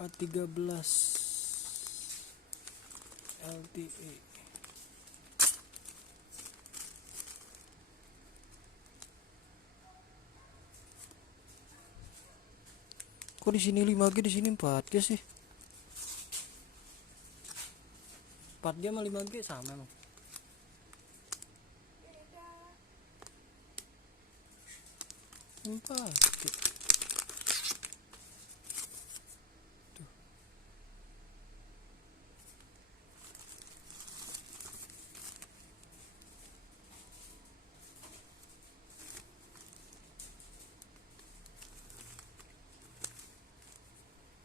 A13 LTE. Kok di sini 5G, di sini 4G sih? 4G sama 5G sama emang. 4G.